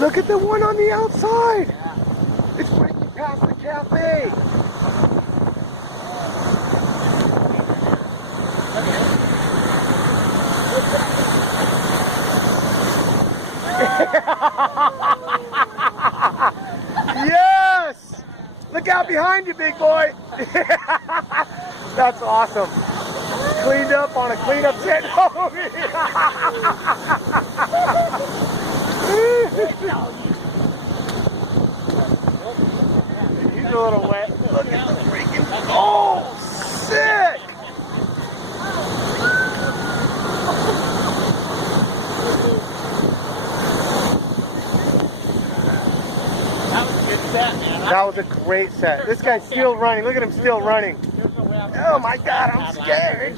Look at the one on the outside. It's breaking past the cafe. Yes! Look out behind you, big boy. That's awesome. Cleaned up on a cleanup set. He's a little wet. Look at the freaking... Oh, sick! That was a good set, man. That was a great set. This guy's still running. Look at him still running. Oh my God, I'm scared.